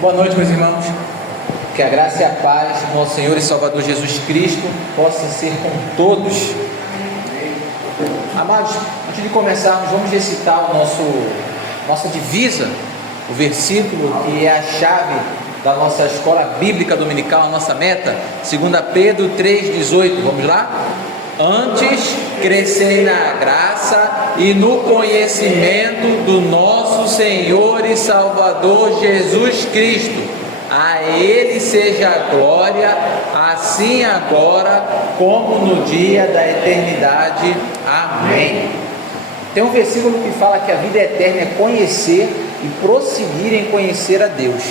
Boa noite, meus irmãos. Que a graça e a paz do nosso Senhor e Salvador Jesus Cristo possa ser com todos. Amados, antes de começarmos, vamos recitar nossa divisa, o versículo que é a chave da nossa escola bíblica dominical, a nossa meta, 2 Pedro 3,18. Vamos lá? Antes, crescei na graça e no conhecimento do nosso Senhor e Salvador Jesus Cristo. A Ele seja a glória, assim agora como no dia da eternidade. Amém. Tem um versículo que fala que a vida eterna é conhecer e prosseguir em conhecer a Deus.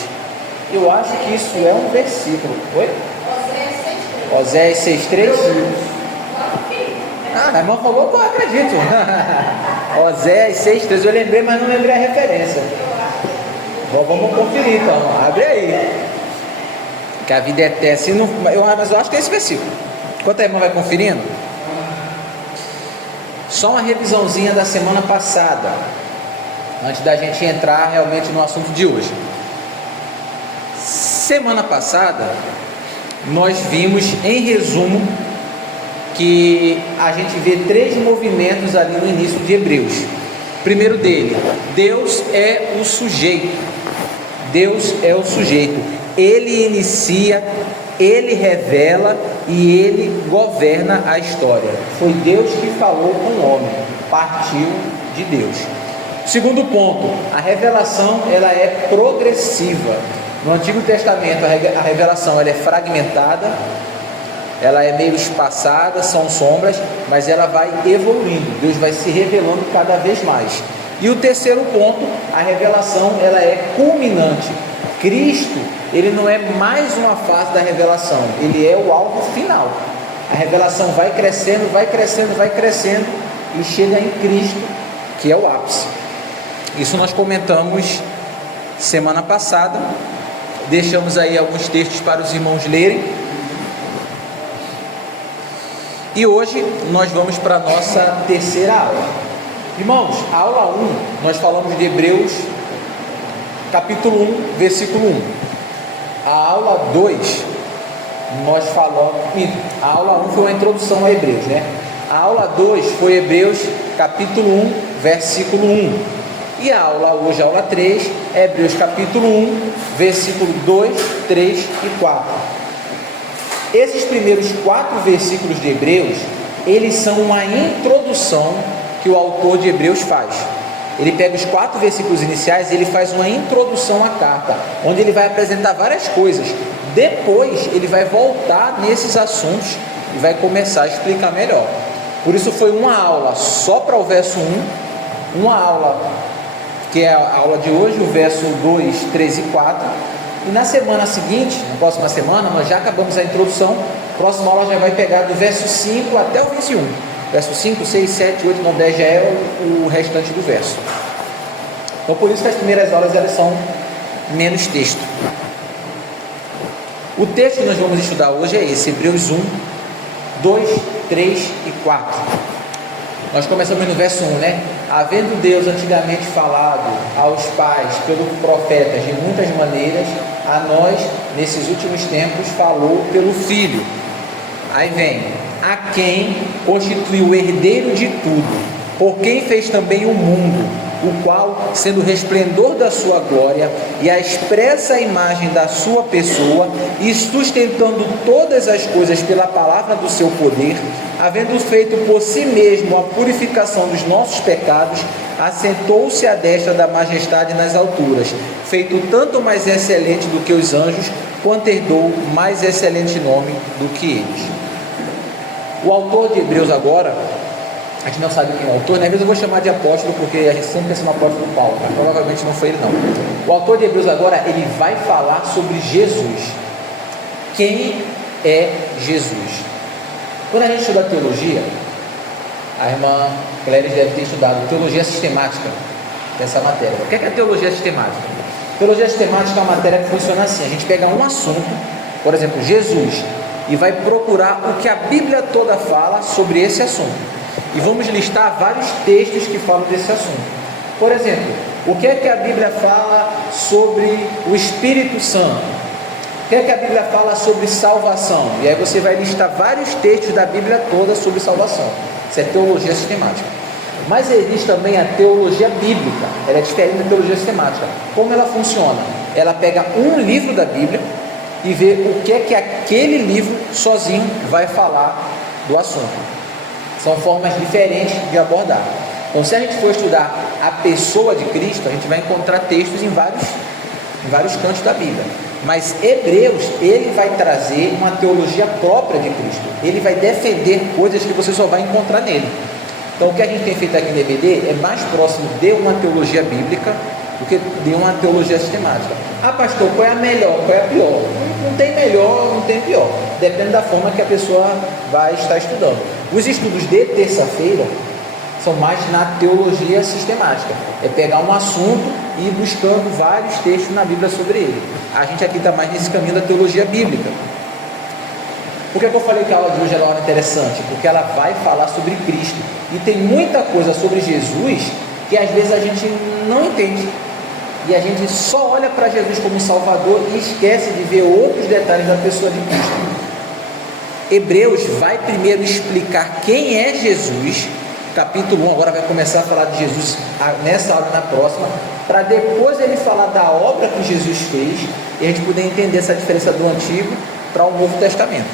Eu acho que isso é um versículo. Oi? Oséias 6,3. A irmã falou que eu acredito. Oséias 6,3. Eu lembrei, mas não lembrei a referência. Vamos conferir então. Abre aí. Que a vida é eterna. Mas eu acho que é esse versículo. Enquanto a irmã vai conferindo, só uma revisãozinha da semana passada, antes da gente entrar realmente no assunto de hoje. Semana passada, nós vimos em resumo que a gente vê 3 movimentos ali no início de Hebreus. Primeiro dele, Deus é o sujeito. Deus é o sujeito. Ele inicia, Ele revela e Ele governa a história. Foi Deus que falou com o homem, partiu de Deus. Segundo ponto, a revelação ela é progressiva. No Antigo Testamento a revelação ela é fragmentada, ela é meio espaçada, são sombras, mas ela vai evoluindo, Deus vai se revelando cada vez mais. E o terceiro ponto, a revelação ela é culminante. Cristo, ele não é mais uma fase da revelação, ele é o alvo final. A revelação vai crescendo, vai crescendo, vai crescendo e chega em Cristo, que é o ápice. Isso nós comentamos semana passada, deixamos aí alguns textos para os irmãos lerem. E hoje nós vamos para a nossa terceira aula. Irmãos, a aula 1, nós falamos de Hebreus, capítulo 1, versículo 1. A aula 2, nós falamos... A aula 1 foi uma introdução a Hebreus, né? A aula 2 foi Hebreus, capítulo 1, versículo 1. E a aula hoje, a aula 3, é Hebreus, capítulo 1, versículo 2, 3 e 4. Esses primeiros 4 versículos de Hebreus, eles são uma introdução que o autor de Hebreus faz. Ele pega os 4 versículos iniciais e ele faz uma introdução à carta, onde ele vai apresentar várias coisas. Depois ele vai voltar nesses assuntos e vai começar a explicar melhor. Por isso foi uma aula só para o verso 1, uma aula que é a aula de hoje, o verso 2, 3 e 4. E na semana seguinte, na próxima semana, nós já acabamos a introdução. Próxima aula já vai pegar do verso 5 até o 21. Verso 5, 6, 7, 8, 9, 10 já é o restante do verso. Então por isso que as primeiras aulas elas são menos texto. O texto que nós vamos estudar hoje é esse, Hebreus 1, 2, 3 e 4. Nós começamos no verso 1, né? Havendo Deus antigamente falado aos pais pelos profetas de muitas maneiras, a nós, nesses últimos tempos, falou pelo Filho. Aí vem, a quem constituiu o herdeiro de tudo, por quem fez também o mundo, o qual, sendo o resplendor da sua glória e a expressa imagem da sua pessoa, e sustentando todas as coisas pela palavra do seu poder, havendo feito por si mesmo a purificação dos nossos pecados, assentou-se à destra da majestade nas alturas, feito tanto mais excelente do que os anjos, quanto herdou mais excelente nome do que eles. O autor de Hebreus agora, a gente não sabe quem é o autor, né? Às vezes eu vou chamar de apóstolo, porque a gente sempre pensa no apóstolo Paulo, mas provavelmente não foi ele não. O autor de Hebreus agora, ele vai falar sobre Jesus. Quem é Jesus? Quando a gente estuda teologia, a irmã Cléris deve ter estudado teologia sistemática, essa matéria. O que é a teologia sistemática? Teologia sistemática é uma matéria que funciona assim: a gente pega um assunto, por exemplo, Jesus, e vai procurar o que a Bíblia toda fala sobre esse assunto. E vamos listar vários textos que falam desse assunto. Por exemplo, O que é que a Bíblia fala sobre o Espírito Santo? O que é que a Bíblia fala sobre salvação? E aí você vai listar vários textos da Bíblia toda sobre salvação. Isso é teologia sistemática. Mas existe também a teologia bíblica. Ela é diferente da teologia sistemática. Como ela funciona? Ela pega um livro da Bíblia e vê o que é que aquele livro sozinho vai falar do assunto. São formas diferentes de abordar. Então, se a gente for estudar a pessoa de Cristo, a gente vai encontrar textos em vários cantos da Bíblia. Mas Hebreus, ele vai trazer uma teologia própria de Cristo. Ele vai defender coisas que você só vai encontrar nele. Então, o que a gente tem feito aqui no EBD é mais próximo de uma teologia bíblica do que de uma teologia sistemática. Ah, pastor, qual é a melhor, qual é a pior? Não tem melhor, não tem pior. Depende da forma que a pessoa vai estar estudando. Os estudos de terça-feira são mais na teologia sistemática. É pegar um assunto e ir buscando vários textos na Bíblia sobre ele. A gente aqui está mais nesse caminho da teologia bíblica. Por que eu falei que a aula de hoje é uma aula interessante? Porque ela vai falar sobre Cristo. E tem muita coisa sobre Jesus que às vezes a gente não entende. E a gente só olha para Jesus como Salvador e esquece de ver outros detalhes da pessoa de Cristo. Hebreus vai primeiro explicar quem é Jesus. Capítulo 1 agora vai começar a falar de Jesus nessa aula e na próxima, para depois ele falar da obra que Jesus fez e a gente poder entender essa diferença do Antigo para o Novo Testamento.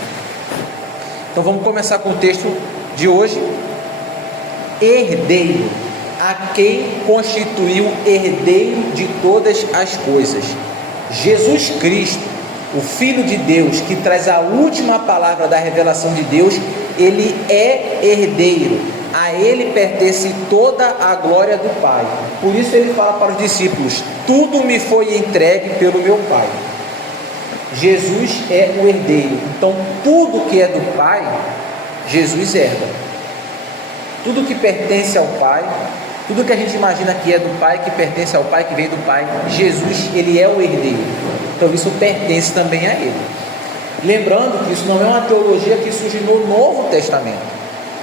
Então vamos começar com o texto de hoje. Herdeiro, a quem constituiu herdeiro de todas as coisas. Jesus Cristo, o Filho de Deus, que traz a última palavra da revelação de Deus, ele é herdeiro. A ele pertence toda a glória do Pai. Por isso ele fala para os discípulos: tudo me foi entregue pelo meu Pai. Jesus é o herdeiro. Então tudo que é do Pai, Jesus herda. Tudo que pertence ao Pai, tudo que a gente imagina que é do Pai, que pertence ao Pai, que vem do Pai, Jesus, ele é o herdeiro. Então isso pertence também a ele. Lembrando que isso não é uma teologia que surge no Novo Testamento.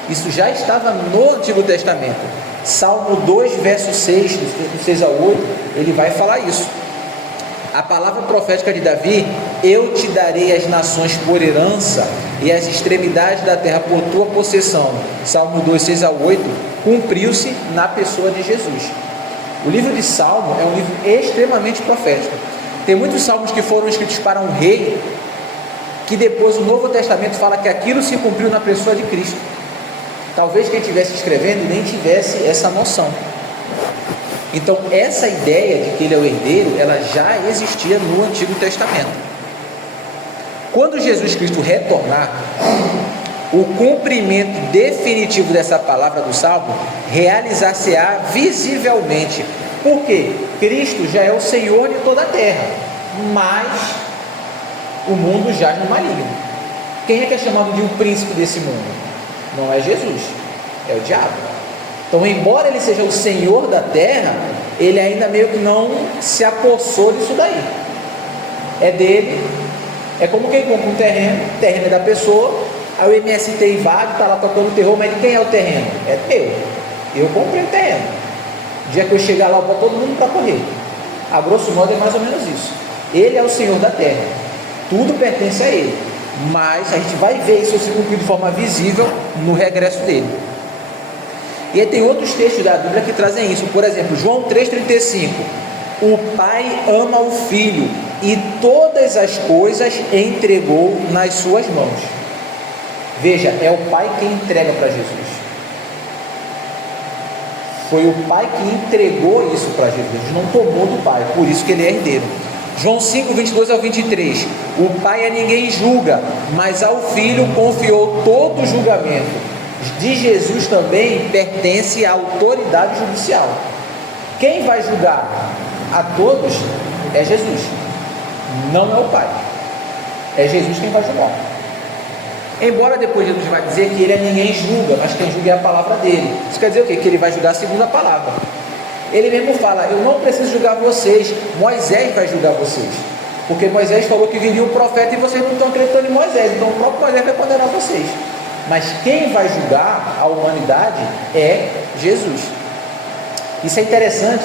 Isso já estava no Antigo Testamento. Salmo 2, verso 6, do 6 ao 8, ele vai falar isso. A palavra profética de Davi: eu te darei as nações por herança e as extremidades da terra por tua possessão. Salmo 2, 6 ao 8, cumpriu-se na pessoa de Jesus. O livro de Salmo é um livro extremamente profético. Tem muitos salmos que foram escritos para um rei, que depois o Novo Testamento fala que aquilo se cumpriu na pessoa de Cristo. Talvez quem estivesse escrevendo nem tivesse essa noção. Então essa ideia de que ele é o herdeiro, ela já existia no Antigo Testamento. Quando Jesus Cristo retornar, o cumprimento definitivo dessa palavra do Salmo realizar-se-á visivelmente. Por quê? Cristo já é o Senhor de toda a terra, mas o mundo jaz no maligno. Quem é que é chamado de o príncipe desse mundo? Não é Jesus, é o diabo. Então, embora ele seja o Senhor da terra, ele ainda meio que não se apossou disso daí. É dele. É como quem compra um terreno, o terreno é da pessoa, aí o MST invade, está lá tocando terror, mas de quem é o terreno? É meu. Eu comprei o terreno. O dia que eu chegar lá, eu boto todo mundo para correr. A grosso modo é mais ou menos isso. Ele é o Senhor da terra. Tudo pertence a ele. Mas a gente vai ver isso se cumprir de forma visível no regresso dele. E aí tem outros textos da Bíblia que trazem isso. Por exemplo, João 3,35: o Pai ama o Filho e todas as coisas entregou nas suas mãos. Veja, é o Pai quem entrega para Jesus. Foi o Pai que entregou isso para Jesus. Jesus não tomou do Pai, por isso que ele é herdeiro. João 5, 22 ao 23: o Pai a ninguém julga, mas ao Filho confiou todo o julgamento. De Jesus também pertence a autoridade judicial. Quem vai julgar a todos é Jesus, não é o Pai. É Jesus quem vai julgar. Embora depois Jesus vai dizer que ele a ninguém julga, mas quem julga é a palavra dele. Isso quer dizer o quê? Que ele vai julgar segundo a palavra. Ele mesmo fala: eu não preciso julgar vocês, Moisés vai julgar vocês. Porque Moisés falou que viria um profeta e vocês não estão acreditando em Moisés, então o próprio Moisés vai condenar vocês. Mas quem vai julgar a humanidade é Jesus. Isso é interessante,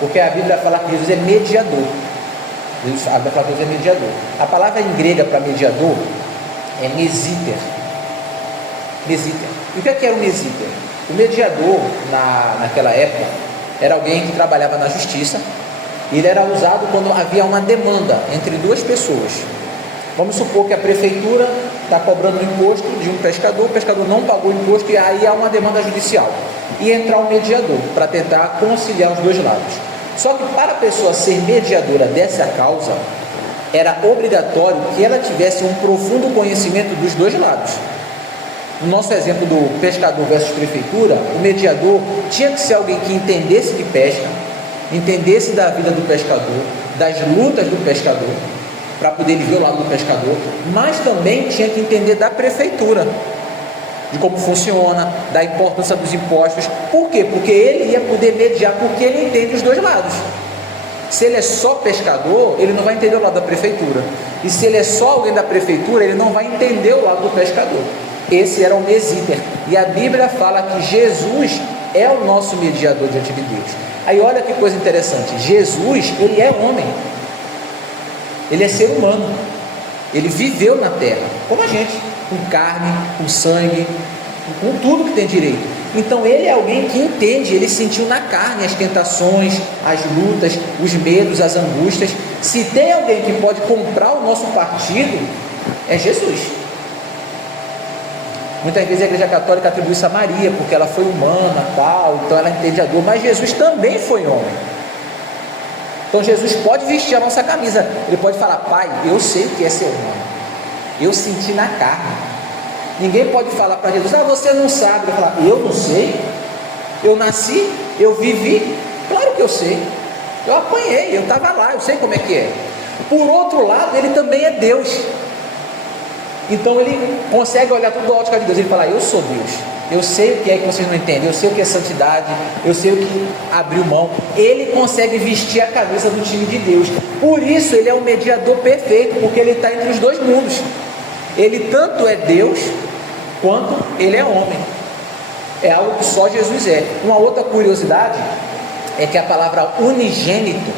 porque a Bíblia fala que Jesus é mediador. A Bíblia fala que Jesus é mediador. A palavra em grega para mediador é mesiter. Mesiter. E o que era o mesiter? O mediador, naquela época, era alguém que trabalhava na justiça. Ele era usado quando havia uma demanda entre duas pessoas. Vamos supor que a prefeitura está cobrando o imposto de um pescador, o pescador não pagou o imposto e aí há uma demanda judicial. E entrar um mediador para tentar conciliar os dois lados. Só que para a pessoa ser mediadora dessa causa, era obrigatório que ela tivesse um profundo conhecimento dos dois lados. No nosso exemplo do pescador versus prefeitura, o mediador tinha que ser alguém que entendesse de pesca, entendesse da vida do pescador, das lutas do pescador, para poder ver o lado do pescador, mas também tinha que entender da prefeitura, de como funciona, da importância dos impostos. Por quê? Porque ele ia poder mediar, porque ele entende os dois lados. Se ele é só pescador, ele não vai entender o lado da prefeitura, e se ele é só alguém da prefeitura, ele não vai entender o lado do pescador. Esse era o mesiter, e a Bíblia fala que Jesus é o nosso mediador diante de Deus. Aí olha que coisa interessante, Jesus, ele é homem, ele é ser humano, ele viveu na terra, como a gente, com carne, com sangue, com tudo que tem direito. Então ele é alguém que entende, ele sentiu na carne as tentações, as lutas, os medos, as angústias. Se tem alguém que pode comprar o nosso partido, é Jesus. Muitas vezes a Igreja Católica atribui isso a Maria, porque ela foi humana, tal, então ela entende a dor, mas Jesus também foi homem. Então Jesus pode vestir a nossa camisa, ele pode falar: Pai, eu sei o que é ser humano, eu senti na carne. Ninguém pode falar para Jesus: você não sabe. Ele vai falar: eu não sei, eu nasci, eu vivi, claro que eu sei, eu apanhei, eu estava lá, eu sei como é que é. Por outro lado, ele também é Deus, então ele consegue olhar tudo da ótica de Deus. Ele fala: eu sou Deus, eu sei o que é que vocês não entendem, eu sei o que é santidade, eu sei o que abriu mão. Ele consegue vestir a camisa do time de Deus, por isso ele é o mediador perfeito, porque ele está entre os dois mundos. Ele tanto é Deus, quanto ele é homem. É algo que só Jesus é. Uma outra curiosidade é que a palavra unigênito,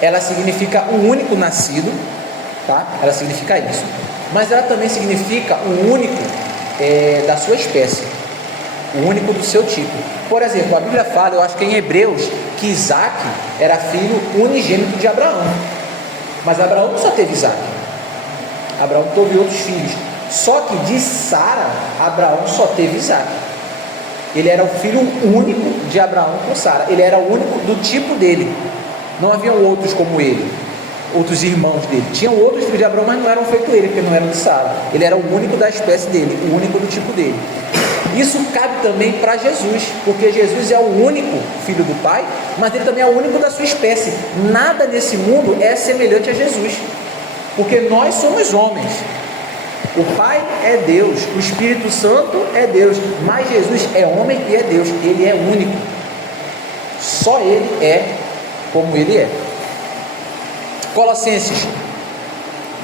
ela significa um único nascido, tá? Ela significa isso, mas ela também significa um único da sua espécie, o único do seu tipo. Por exemplo, a Bíblia fala, eu acho que em Hebreus, que Isaac era filho unigênito de Abraão, mas Abraão não só teve Isaac, Abraão teve outros filhos, só que de Sara, Abraão só teve Isaac. Ele era o filho único de Abraão com Sara, ele era o único do tipo dele, não haviam outros como ele, outros irmãos dele. Tinham outros filhos de Abraão, mas não eram feito ele, porque não eram de Sara. Ele era o único da espécie dele, o único do tipo dele. Isso cabe também para Jesus, porque Jesus é o único filho do Pai, mas ele também é o único da sua espécie. Nada nesse mundo é semelhante a Jesus, porque nós somos homens. O Pai é Deus, o Espírito Santo é Deus, mas Jesus é homem e é Deus. Ele é único, só ele é como ele é. Colossenses: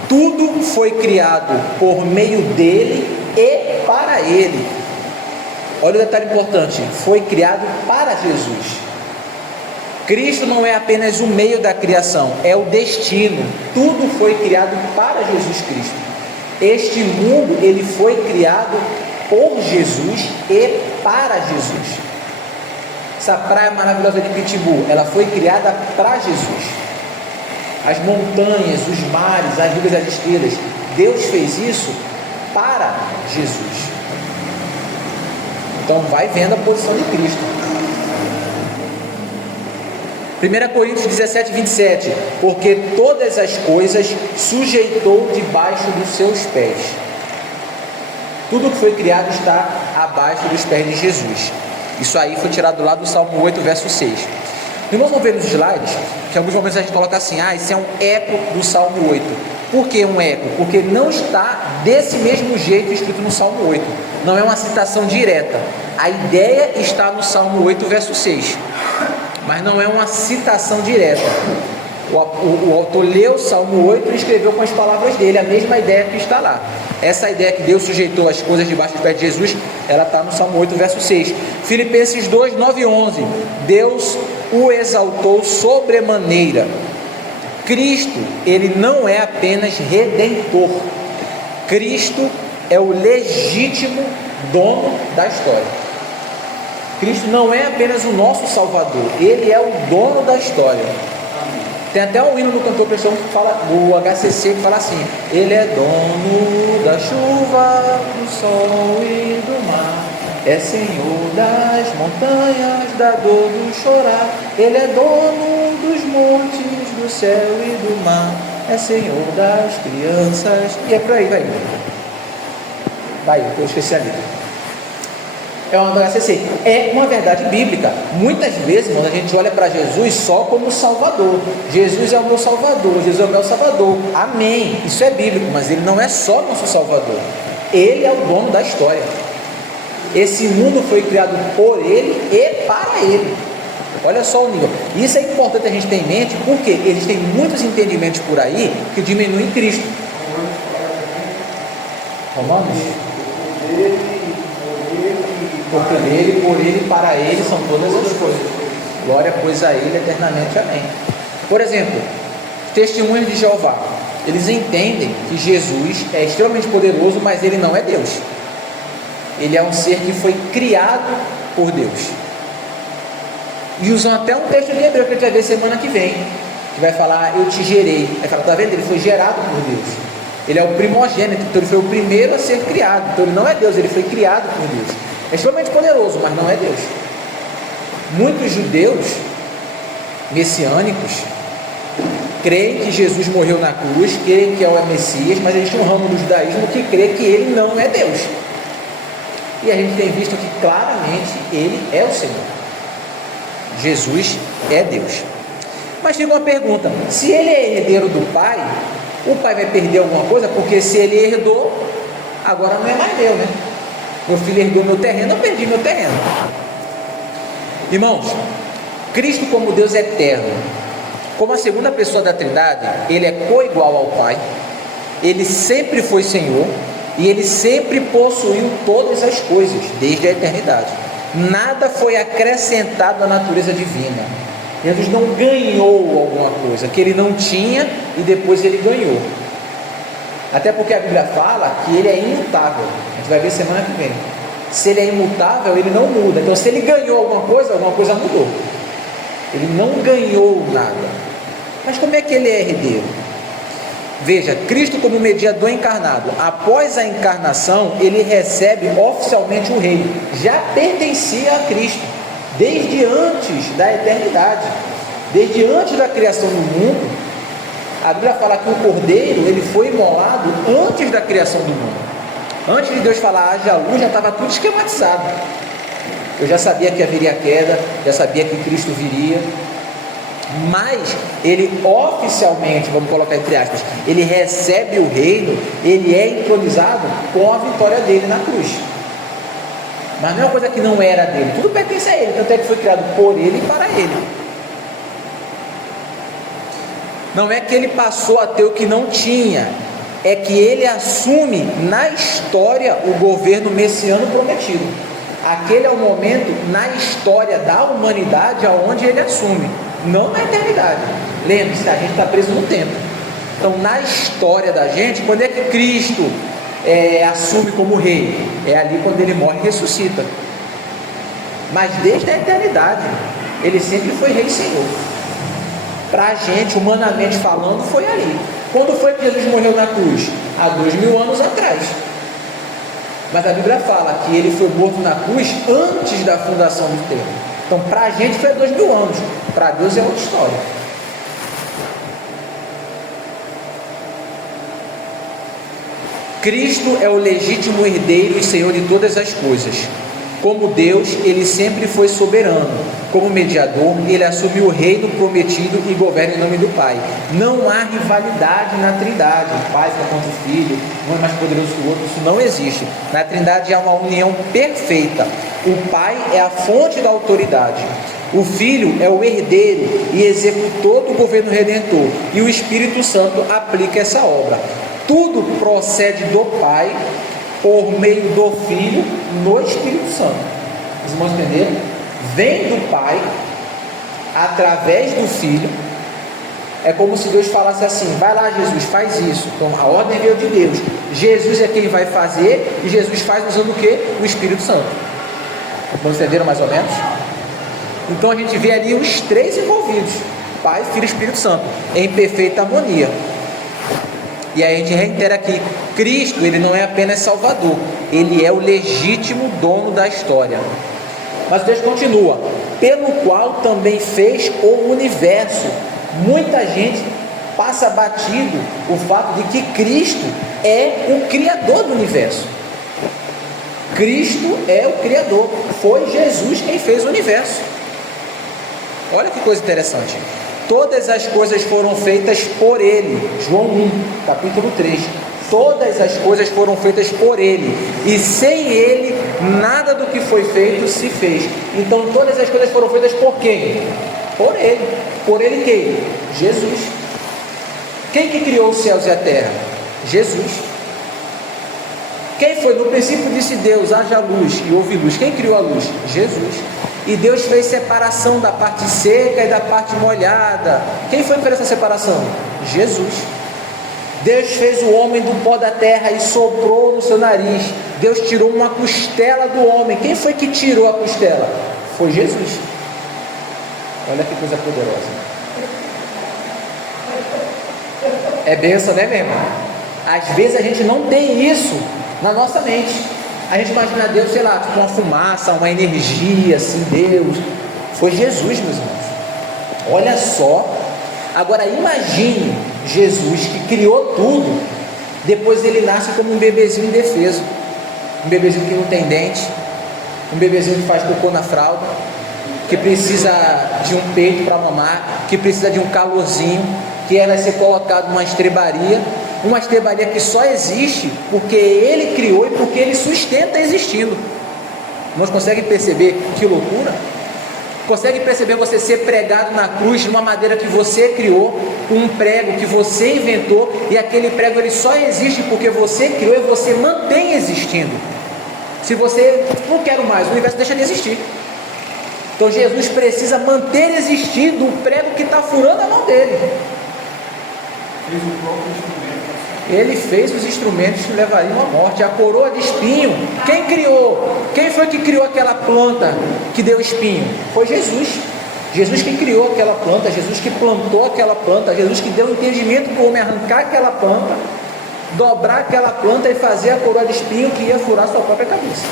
tudo foi criado por meio dele e para ele. Olha o detalhe importante: foi criado para Jesus. Cristo não é apenas o meio da criação, é o destino. Tudo foi criado para Jesus Cristo. Este mundo, ele foi criado por Jesus e para Jesus. Essa praia maravilhosa de Pitbull, ela foi criada para Jesus. As montanhas, os mares, as nuvens, as estrelas, Deus fez isso para Jesus. Então vai vendo a posição de Cristo. 1 Coríntios 17, 27, porque todas as coisas sujeitou debaixo dos seus pés. Tudo que foi criado está abaixo dos pés de Jesus. Isso aí foi tirado lá do Salmo 8, verso 6. Irmãos, vamos ver nos slides, que em alguns momentos a gente coloca assim: isso é um eco do Salmo 8. Por que um eco? Porque não está desse mesmo jeito escrito no Salmo 8. Não é uma citação direta. A ideia está no Salmo 8, verso 6. Mas não é uma citação direta. O autor leu o Salmo 8 e escreveu com as palavras dele a mesma ideia que está lá. Essa ideia que Deus sujeitou as coisas debaixo dos pés de Jesus, ela está no Salmo 8, verso 6. Filipenses 2, 9 e 11. Deus o exaltou sobremaneira. Cristo, ele não é apenas redentor. Cristo é o legítimo dono da história. Cristo não é apenas o nosso Salvador, ele é o dono da história. Tem até um hino no cantor cristão que fala, o HCC, que fala assim: ele é dono da chuva, do sol e do mar, é Senhor das montanhas, da dor do chorar, ele é dono dos montes, do céu e do mar, é Senhor das crianças. E é por aí, vai, eu esqueci a letra. É uma HCC, é uma verdade bíblica. Muitas vezes, irmãos, a gente olha para Jesus só como Salvador. Jesus é o meu Salvador, Jesus é o meu Salvador, amém, isso é bíblico, mas ele não é só nosso Salvador, ele é o dono da história. Esse mundo foi criado por ele e para ele. Olha só o nível. Isso é importante a gente ter em mente, porque existem muitos entendimentos por aí que diminuem Cristo. Romanos? Porque dele, por ele e para ele são todas as coisas. Glória, pois, a ele eternamente. Amém. Por exemplo, testemunhos de Jeová. Eles entendem que Jesus é extremamente poderoso, mas ele não é Deus. Ele é um ser que foi criado por Deus. E usam até um texto de Hebreu que a gente vai ver semana que vem, que vai falar: eu te gerei. Vai falar: tá vendo? Ele foi gerado por Deus. Ele é o primogênito, então ele foi o primeiro a ser criado. Então ele não é Deus, ele foi criado por Deus. É extremamente poderoso, mas não é Deus. Muitos judeus messiânicos creem que Jesus morreu na cruz, creem que é o Messias, mas existe um ramo do judaísmo que crê que ele não é Deus. E a gente tem visto que claramente ele é o Senhor. Jesus é Deus. Mas fica uma pergunta: se ele é herdeiro do Pai, o Pai vai perder alguma coisa? Porque se ele herdou, agora não é mais meu, né? Meu filho herdou meu terreno, eu perdi meu terreno. Irmãos, Cristo como Deus eterno, como a segunda pessoa da Trindade, ele é coigual ao Pai, ele sempre foi Senhor e ele sempre possuiu todas as coisas desde a eternidade. Nada foi acrescentado à natureza divina. Jesus não ganhou alguma coisa que ele não tinha e depois ele ganhou. Até porque a Bíblia fala que ele é imutável. A gente vai ver semana que vem. Se ele é imutável, ele não muda. Então, se ele ganhou alguma coisa mudou. Ele não ganhou nada. Mas como é que ele é herdeiro? Veja, Cristo como mediador encarnado, após a encarnação, ele recebe oficialmente o reino. Já pertencia a Cristo, desde antes da eternidade, desde antes da criação do mundo. A Bíblia fala que o Cordeiro, ele foi imolado antes da criação do mundo. Antes de Deus falar haja luz, já estava tudo esquematizado. Eu já sabia que haveria queda, já sabia que Cristo viria. Mas ele oficialmente, vamos colocar entre aspas, ele recebe o reino, ele é entronizado com a vitória dele na cruz. Mas não é uma coisa que não era dele, tudo pertence a ele, tanto é que foi criado por ele e para ele. Não é que ele passou a ter o que não tinha, é que ele assume na história o governo messiano prometido. Aquele é o momento na história da humanidade aonde ele assume, não na eternidade. Lembre-se, a gente está preso no tempo. Então, na história da gente, quando é que Cristo assume como rei? É ali quando ele morre e ressuscita. Mas desde a eternidade, ele sempre foi rei e senhor. Para a gente, humanamente falando, foi ali. Quando foi que Jesus morreu na cruz? Há 2000 anos atrás. Mas a Bíblia fala que ele foi morto na cruz antes da fundação do tempo. Então, para a gente foi 2000 anos. Para Deus é outra história. Cristo é o legítimo herdeiro e Senhor de todas as coisas. Como Deus, ele sempre foi soberano. Como mediador, ele assume o reino prometido e governa em nome do Pai. Não há rivalidade na Trindade. O Pai fica contra o Filho, um é mais poderoso que o outro, isso não existe. Na Trindade há uma união perfeita. O Pai é a fonte da autoridade. O Filho é o herdeiro e executor do governo redentor. E o Espírito Santo aplica essa obra. Tudo procede do Pai por meio do Filho no Espírito Santo. Vocês vão entender? Vem do Pai através do Filho. É como se Deus falasse assim: vai lá, Jesus, faz isso. Então a ordem veio de Deus, Jesus é quem vai fazer, e Jesus faz usando o que? O Espírito Santo. Não entenderam mais ou menos? Então a gente vê ali os três envolvidos: Pai, Filho e Espírito Santo, em perfeita harmonia. E aí a gente reitera aqui: Cristo, ele não é apenas Salvador, ele é o legítimo dono da história. Mas Deus continua: pelo qual também fez o universo. Muita gente passa batido o fato de que Cristo é o Criador do universo. Cristo é o Criador, foi Jesus quem fez o universo. Olha que coisa interessante: todas as coisas foram feitas por Ele. João 1, capítulo 3. Todas as coisas foram feitas por Ele, e sem Ele nada do que foi feito se fez. Então todas as coisas foram feitas por quem? Por Ele. Por Ele quem? Jesus. Quem que criou os céus e a terra? Jesus. Quem foi? No princípio disse Deus: haja luz, e houve luz. Quem criou a luz? Jesus. E Deus fez separação da parte seca e da parte molhada. Quem foi que fez essa separação? Jesus. Deus fez o homem do pó da terra e soprou no seu nariz. Deus tirou uma costela do homem. Quem foi que tirou a costela? Foi Jesus. Olha que coisa poderosa. É bênção, né, meu irmão? Às vezes a gente não tem isso na nossa mente. A gente imagina Deus, sei lá, tipo uma fumaça, uma energia, assim, Deus. Foi Jesus, meus irmãos. Olha só. Agora imagine Jesus, que criou tudo, depois ele nasce como um bebezinho indefeso. Um bebezinho que não tem dente, um bebezinho que faz cocô na fralda, que precisa de um peito para mamar, que precisa de um calorzinho, que vai ser colocado numa estrebaria, que só existe porque ele criou e porque ele sustenta existindo. Nós conseguem perceber que loucura? Consegue perceber você ser pregado na cruz de uma madeira que você criou, com um prego que você inventou, e aquele prego ele só existe porque você criou e você mantém existindo. Se você não quer mais, o universo deixa de existir. Então Jesus precisa manter existindo o prego que está furando a mão dele. Ele fez os instrumentos que levariam à morte. A coroa de espinho, quem criou? Quem foi que criou aquela planta que deu espinho? Foi Jesus. Jesus que criou aquela planta, Jesus que plantou aquela planta, Jesus que deu entendimento para o homem arrancar aquela planta, dobrar aquela planta e fazer a coroa de espinho que ia furar sua própria cabeça.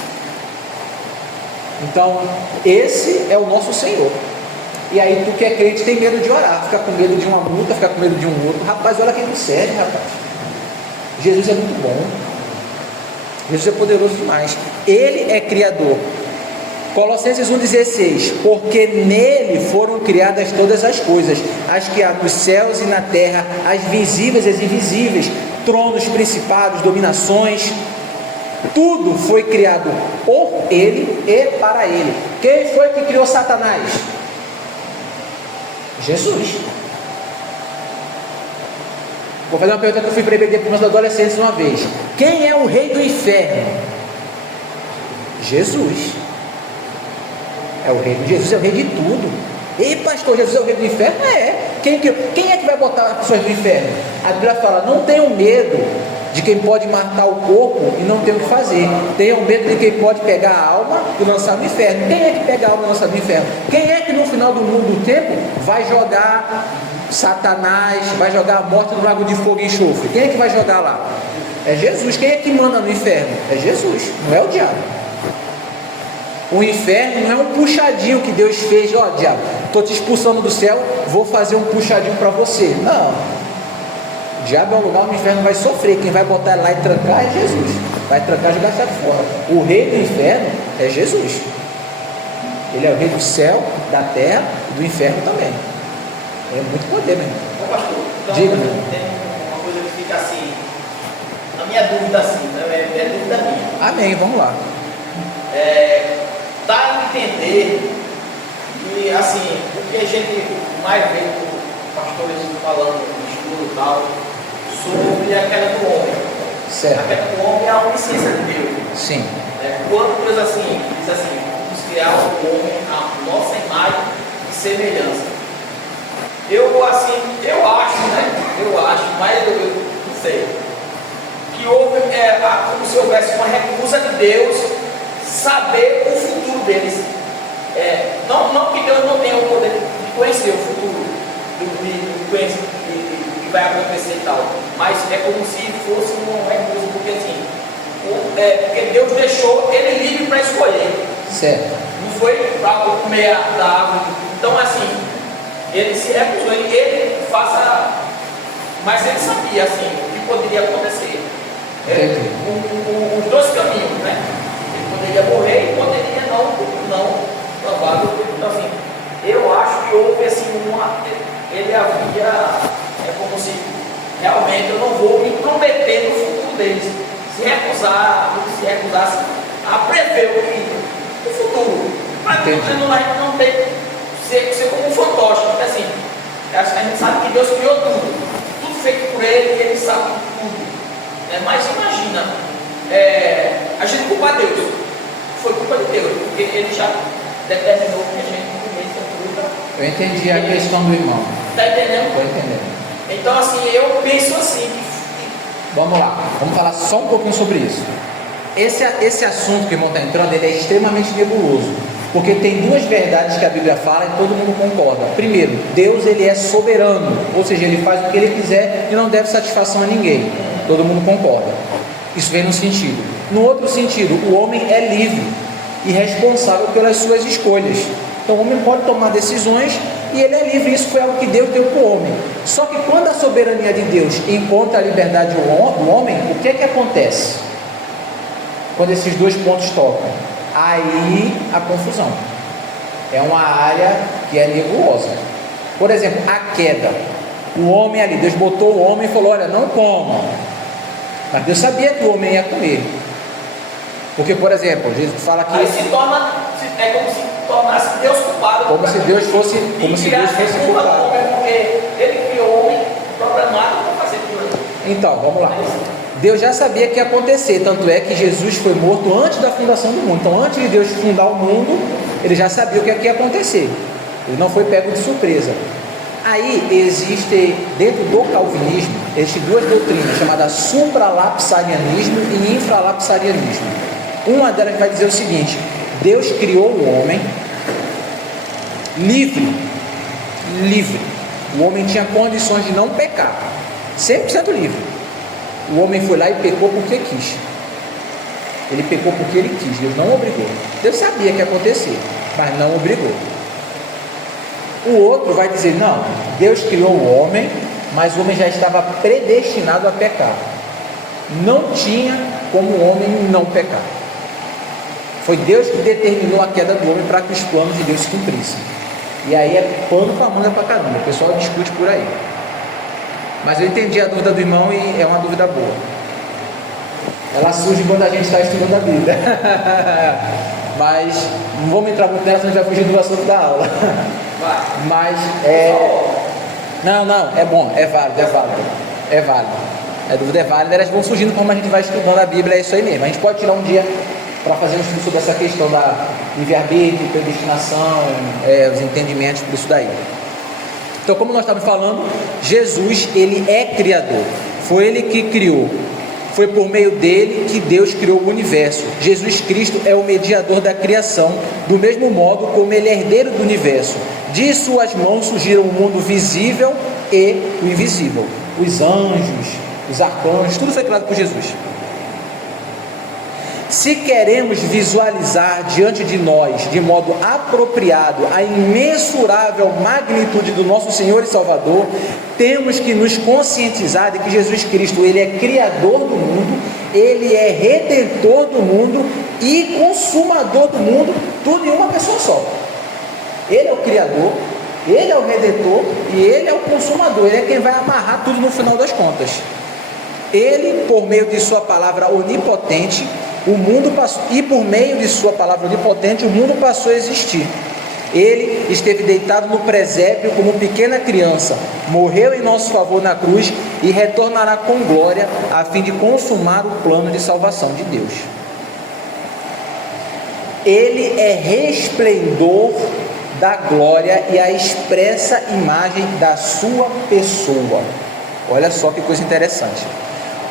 Então, esse é o nosso Senhor. E aí tu que é crente tem medo de orar, fica com medo de uma multa, fica com medo de um outro. Rapaz, olha quem nos serve, rapaz. Jesus é muito bom. Jesus é poderoso demais. Ele é Criador. Colossenses 1,16: porque nele foram criadas todas as coisas, as que há nos céus e na terra, as visíveis e as invisíveis, tronos, principados, dominações. Tudo foi criado por ele e para ele. Quem foi que criou Satanás? Jesus. Vou fazer uma pergunta que eu fui para EBD para os meus adolescentes uma vez: quem é o rei do inferno? Jesus. É o rei. Jesus é o rei de tudo. Ei, pastor, Jesus é o rei do inferno? É. Quem é que vai botar as pessoas do inferno? A Bíblia fala: não tenham medo de quem pode matar o corpo e não tem o que fazer. Tenham medo de quem pode pegar a alma e lançar no inferno. Quem é que pega a alma e lança no inferno? Quem é que no final do mundo do tempo vai jogar Satanás, vai jogar a morte no lago de fogo e enxofre? Quem é que vai jogar lá? É Jesus. Quem é que manda no inferno? É Jesus, não é o diabo. O inferno não é um puxadinho que Deus fez: ó, diabo, estou te expulsando do céu, vou fazer um puxadinho para você. Não. O diabo é um lugar onde o inferno vai sofrer. Quem vai botar lá e trancar é Jesus. Vai trancar e jogar sai fora. O rei do inferno é Jesus. Ele é o rei do céu, da terra e do inferno também. É muito poder, meu irmão. Pastor, então, diga. Tem uma coisa que fica assim, a minha dúvida assim, né? É dúvida minha. Amém, vamos lá. Dá a entender que, assim, o que a gente mais vê pastores falando no estudo e tal, sobre a queda do homem. Certo. A queda do homem é a onisciência de Deus. Sim. Quando Deus assim, diz assim: vamos criar o homem à nossa imagem e semelhança. Eu acho, né? Mas eu não sei. Que houve, como se houvesse uma recusa de Deus saber o futuro deles. Não que Deus não tenha o poder de conhecer o futuro, de conhecer o que vai acontecer e tal, mas é como se fosse uma recusa, porque assim, porque Deus deixou ele livre para escolher. Certo. Não foi para comer da árvore. Então assim, ele se recusou, ele faça, mas ele sabia assim, o que poderia acontecer. Os dois caminhos, né? Ele poderia morrer e poderia não provável. Então assim, eu acho que houve assim ele havia, como se realmente eu não vou me prometer no futuro deles, se recusasse a prever o futuro, para não ter ser como um fantoche, porque assim, a gente sabe que Deus criou tudo feito por ele, e ele sabe tudo. Mas imagina, a gente culpar Deus, foi culpa de Deus, porque ele já determinou que a gente comesse a fruta. Eu entendi a questão do irmão. Está entendendo? Estou entendendo. Então assim, eu penso assim. Vamos lá, vamos falar só um pouquinho sobre isso. Esse assunto que o irmão está entrando, ele é extremamente nebuloso, porque tem duas verdades que a Bíblia fala e todo mundo concorda. Primeiro, Deus ele é soberano, ou seja, ele faz o que ele quiser e não deve satisfação a ninguém. Todo mundo concorda. Isso vem num sentido. No outro sentido, o homem é livre e responsável pelas suas escolhas. Então o homem pode tomar decisões e ele é livre. Isso foi algo que Deus deu para o homem. Só que quando a soberania de Deus encontra a liberdade do homem, o que é que acontece? Quando esses dois pontos tocam, aí a confusão. É uma área que é nebulosa. Por exemplo, a queda. O homem ali, Deus botou o homem e falou: olha, não coma. Mas Deus sabia que o homem ia comer. Porque, por exemplo, Jesus fala que aí se torna, é como se tornasse Deus culpado. Como se Deus fosse culpado. Porque ele criou o homem programado para fazer tudo. Então, vamos lá. Deus já sabia que ia acontecer, tanto é que Jesus foi morto antes da fundação do mundo. Então, antes de Deus fundar o mundo, ele já sabia o que ia acontecer. Ele não foi pego de surpresa. Aí existe, dentro do calvinismo, existem duas doutrinas, chamadas supralapsarianismo e infralapsarianismo. Uma delas vai dizer o seguinte: Deus criou o homem livre. O homem tinha condições de não pecar, 100% livre. O homem foi lá e pecou porque quis. Ele pecou porque ele quis, Deus não obrigou. Deus sabia que ia acontecer, mas não obrigou. O outro vai dizer: não, Deus criou o homem, mas o homem já estava predestinado a pecar. Não tinha como o homem não pecar. Foi Deus que determinou a queda do homem para que os planos de Deus se cumprissem. E aí é pano com a manga para caramba, o pessoal discute por aí. Mas eu entendi a dúvida do irmão e é uma dúvida boa. Ela surge quando a gente está estudando a Bíblia. Mas não vamos entrar muito nela, senão a gente vai fugir do assunto da aula. Mas Não, é bom, é válido. A dúvida é válida, elas vão surgindo como a gente vai estudando a Bíblia, é isso aí mesmo. A gente pode tirar um dia para fazer um estudo sobre essa questão da livre-arbítrio, predestinação, os entendimentos por isso daí. Então, como nós estávamos falando, Jesus, ele é criador. Foi ele que criou. Foi por meio dele que Deus criou o universo. Jesus Cristo é o mediador da criação, do mesmo modo como ele é herdeiro do universo. De suas mãos surgiram o mundo visível e o invisível. Os anjos, os arcanjos, tudo foi criado por Jesus. Se queremos visualizar diante de nós, de modo apropriado, a imensurável magnitude do nosso Senhor e Salvador, temos que nos conscientizar de que Jesus Cristo, ele é criador do mundo, ele é redentor do mundo e consumador do mundo, tudo em uma pessoa só. Ele é o criador, ele é o redentor e ele é o consumador, ele é quem vai amarrar tudo no final das contas. Ele, por meio de sua palavra onipotente, o mundo passou, e por meio de sua palavra onipotente, o mundo passou a existir. Ele esteve deitado no presépio como pequena criança, morreu em nosso favor na cruz e retornará com glória a fim de consumar o plano de salvação de Deus. Ele é resplendor da glória e a expressa imagem da sua pessoa. Olha só que coisa interessante.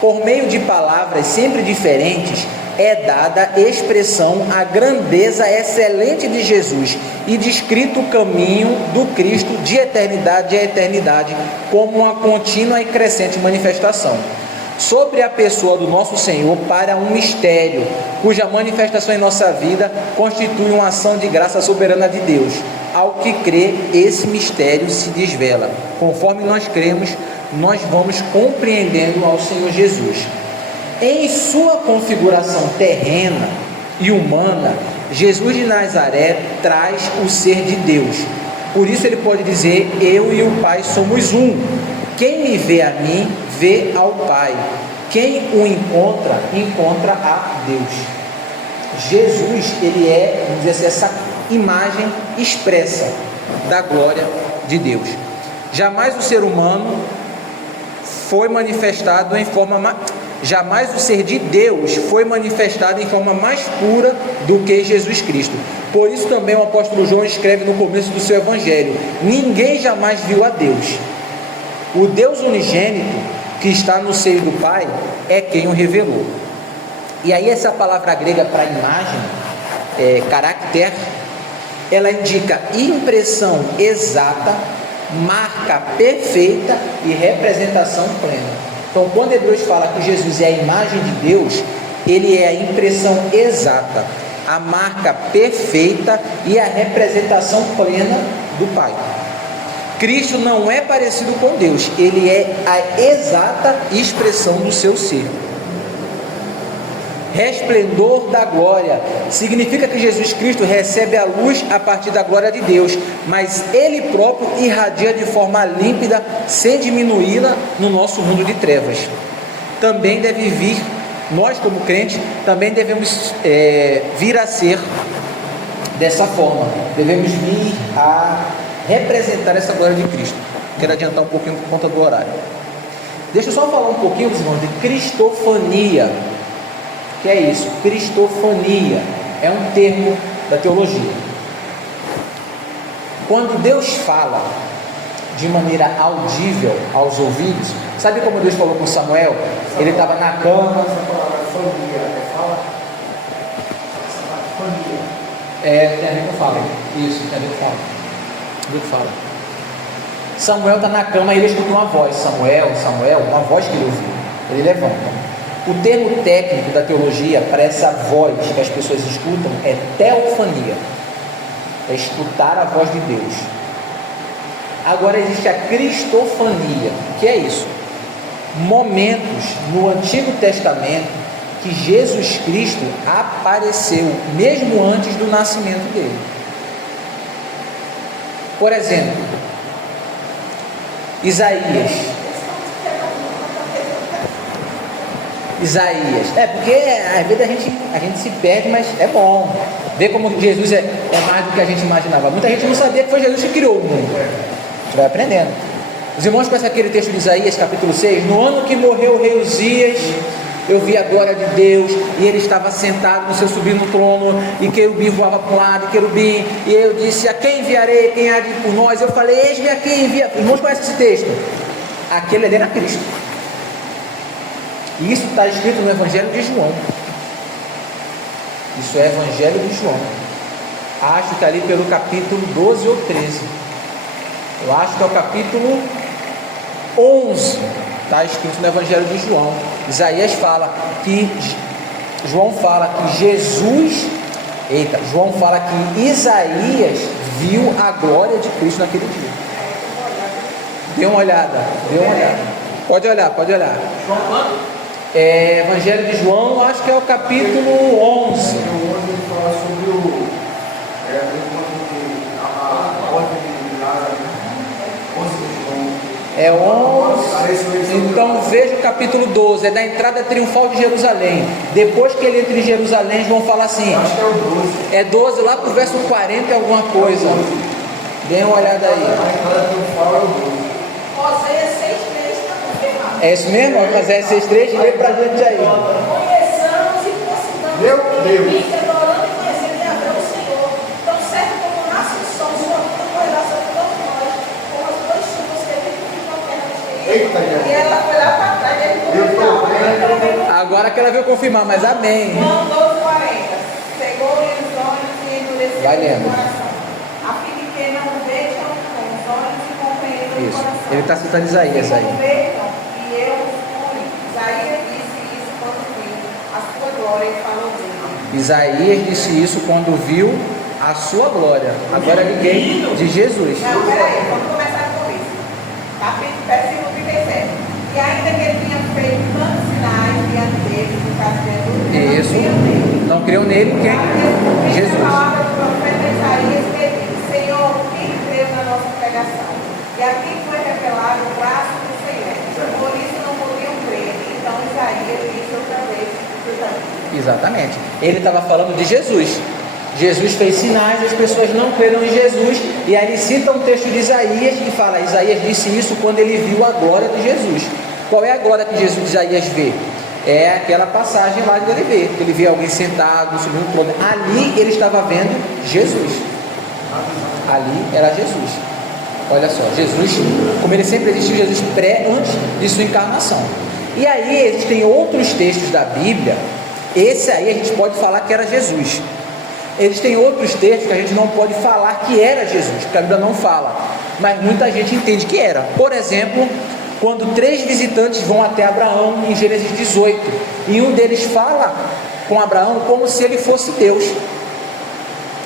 Por meio de palavras sempre diferentes, é dada expressão à grandeza excelente de Jesus e descrito o caminho do Cristo de eternidade a eternidade como uma contínua e crescente manifestação sobre a pessoa do nosso Senhor para um mistério, cuja manifestação em nossa vida constitui uma ação de graça soberana de Deus. Ao que crê, esse mistério se desvela. Conforme nós cremos, nós vamos compreendendo ao Senhor Jesus. Em sua configuração terrena e humana, Jesus de Nazaré traz o ser de Deus. Por isso ele pode dizer: eu e o Pai somos um. Quem me vê a mim, vê ao Pai. Quem o encontra, encontra a Deus. Jesus, ele é, vamos dizer assim, essa imagem expressa da glória de Deus. Jamais o ser humano foi manifestado em forma jamais o ser de Deus foi manifestado em forma mais pura do que Jesus Cristo. Por isso também o apóstolo João escreve no começo do seu evangelho: ninguém jamais viu a Deus. O Deus unigênito que está no seio do Pai é quem o revelou. E aí essa palavra grega para imagem, caráter, ela indica impressão exata, marca perfeita e representação plena. Então, quando Hebreus fala que Jesus é a imagem de Deus, ele é a impressão exata, a marca perfeita e a representação plena do Pai. Cristo não é parecido com Deus, ele é a exata expressão do seu ser. Resplendor da glória significa que Jesus Cristo recebe a luz a partir da glória de Deus, mas ele próprio irradia de forma límpida, sem diminuí-la no nosso mundo de trevas. Também deve vir, nós como crentes, também devemos vir a ser dessa forma, devemos vir a representar essa glória de Cristo. Quero adiantar um pouquinho por conta do horário. Deixa eu só falar um pouquinho, irmãos, de cristofania. Que é isso? Cristofania é um termo da teologia. Quando Deus fala de maneira audível aos ouvidos, sabe como Deus falou com Samuel? Ele estava na cama. Tem a ver com fala. Isso, tem a ver com fala. Deus fala. Samuel está na cama e ele escuta uma voz. Samuel, uma voz que ele ouviu. Ele levanta. O termo técnico da teologia para essa voz que as pessoas escutam é teofania, é escutar a voz de Deus. Agora existe a cristofania, que é isso: momentos no Antigo Testamento que Jesus Cristo apareceu, mesmo antes do nascimento dele. Por exemplo, Isaías, porque às vezes a gente se perde, mas é bom ver como Jesus é mais do que a gente imaginava. Muita gente não sabia que foi Jesus que criou o mundo. A gente vai aprendendo. Os irmãos conhecem aquele texto de Isaías, capítulo 6? No ano que morreu o rei Uzias, eu vi a glória de Deus, e ele estava sentado no seu sublime trono, e querubim voava para um lado, e querubim, e eu disse: a quem enviarei? Quem há de ir por nós? Eu falei: eis-me aqui, envia. Os irmãos conhecem esse texto? Aquele ali era Cristo. E isso está escrito no Evangelho de João. Isso é Evangelho de João. Acho que ali pelo capítulo 12 ou 13. Eu acho que é o capítulo 11. Está escrito no Evangelho de João. Isaías fala que João fala que João fala que Isaías viu a glória de Cristo naquele dia. Dê uma olhada. Pode olhar. João quanto? Evangelho de João, acho que é o capítulo 11. Onde fala sobre a ordem de Lázaro. 11 de João. Então veja o capítulo 12, é da entrada triunfal de Jerusalém. Depois que ele entra em Jerusalém, vão falar assim. Acho que é o 12. É 12 lá pro verso 40 e alguma coisa. Dê uma olhada aí. A entrada triunfal é o 12. Oséias 6,3 está confirmado. É isso mesmo? Oséias 6,3, lê pra gente aí. Conheçamos e consultamos Meu o Deus. que adorando e conhecendo Yahvé o Senhor. Tão certo como nasce o sol, sua Eita, E já. ela foi lá para trás, ele começou a Agora que ela veio confirmar, mas amém. João 12:40. Cegou-lhe os olhos e endureceu Vai o lendo. coração. A fim de que não vejam com os olhos e compreendam o Isso. coração. Ele está citando Isaías E aí. não vejam, e eu os fui. Isaías disse isso quando viu a sua glória e falou dele. Isaías disse isso quando viu a sua glória. Agora de quem? De Jesus. Não, peraí, vamos começar com isso. Versículo 37. E ainda que ele tinha feito tantos sinais diante deles, no caso de Jesus, Isso. não criam nele. Não creu nele quem? A Jesus. palavra do profeta Isaías que diz: Senhor, quem creu na nossa pregação? E a quem foi revelado o braço do Senhor? Por isso não podiam crer. Então Isaías disse outra vez: Exatamente. Ele estava falando de Jesus. Jesus fez sinais, as pessoas não creram em Jesus. E aí ele cita um texto de Isaías e fala: Isaías disse isso quando ele viu a glória de Jesus. Qual é a glória que Jesus, Isaías vê? É aquela passagem lá de ele vê. Ele vê alguém sentado sobre um trono. Ali ele estava vendo Jesus. Ali era Jesus. Olha só, Jesus, como ele sempre existiu, Jesus antes de sua encarnação. E aí existem outros textos da Bíblia. Esse aí a gente pode falar que era Jesus. Existem outros textos que a gente não pode falar que era Jesus, porque a Bíblia não fala, mas muita gente entende que era. Por exemplo, quando 3 visitantes vão até Abraão em Gênesis 18, e um deles fala com Abraão como se ele fosse Deus.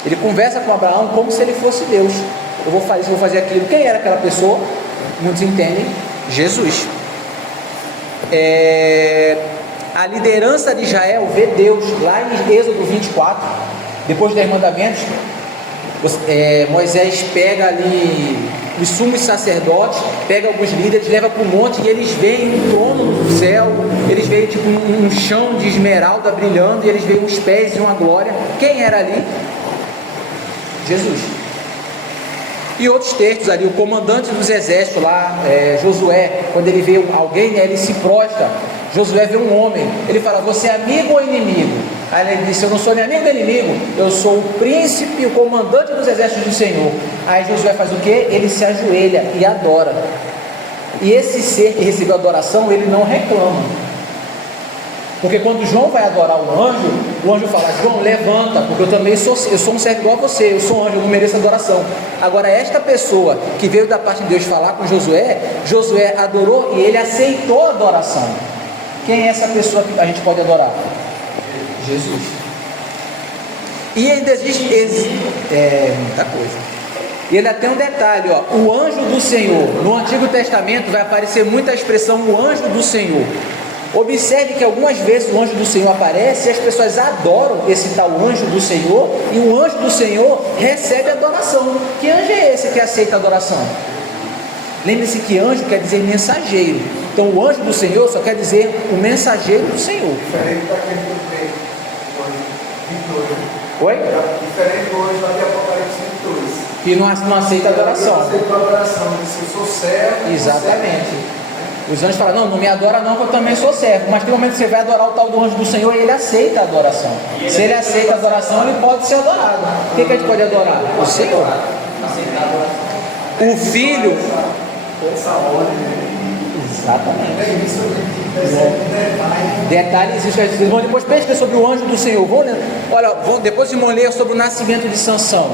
Ele conversa com Abraão como se ele fosse Deus. Eu vou fazer isso, vou fazer aquilo. Quem era aquela pessoa? Muitos entendem: Jesus. A liderança de Israel vê Deus lá em Êxodo 24. Depois dos 10 mandamentos, Moisés pega ali os sumos sacerdotes, pega alguns líderes, leva para o monte e eles veem um trono no céu, eles veem tipo um chão de esmeralda brilhando e eles veem uns pés e uma glória. Quem era ali? Jesus. E outros textos ali, o comandante dos exércitos lá, Josué, quando ele vê alguém, ele se prostra. Josué vê um homem, ele fala: você é amigo ou inimigo? Aí ele disse: eu não sou nem amigo nem inimigo, eu sou o príncipe, o comandante dos exércitos do Senhor. Aí Josué faz o quê? Ele se ajoelha e adora. E esse ser que recebeu adoração, ele não reclama. Porque quando João vai adorar o anjo fala: João, levanta, porque eu sou um servo igual a você, eu sou um anjo, eu não mereço adoração. Agora esta pessoa que veio da parte de Deus falar com Josué adorou e ele aceitou a adoração. Quem é essa pessoa que a gente pode adorar? Jesus. E ainda existe muita coisa. E ainda tem um detalhe, ó, o anjo do Senhor. No Antigo Testamento vai aparecer muita expressão o anjo do Senhor. Observe que algumas vezes o anjo do Senhor aparece e as pessoas adoram esse tal anjo do Senhor, e o anjo do Senhor recebe adoração. Que anjo é esse que aceita adoração? Lembre-se que anjo quer dizer mensageiro. Então o anjo do Senhor só quer dizer o mensageiro do Senhor. Diferente daquele que tem. Oi? Diferente do anjo lá de Apocalipse 22. Que não aceita adoração. Não aceita adoração. Disse: eu sou servo. Exatamente. Os anjos falam: não me adora não, que eu também sou servo. Mas tem um momento que você vai adorar o tal do anjo do Senhor e ele aceita a adoração. Se ele aceita a adoração, ele pode ser adorado. O que a gente pode adorar? O Senhor. O Filho. Essa ordem. Exatamente. É isso que a gente percebe. Detalhes, isso vocês vão depois pesquisar sobre o anjo do Senhor. Olha, depois vão ler sobre o nascimento de Sansão.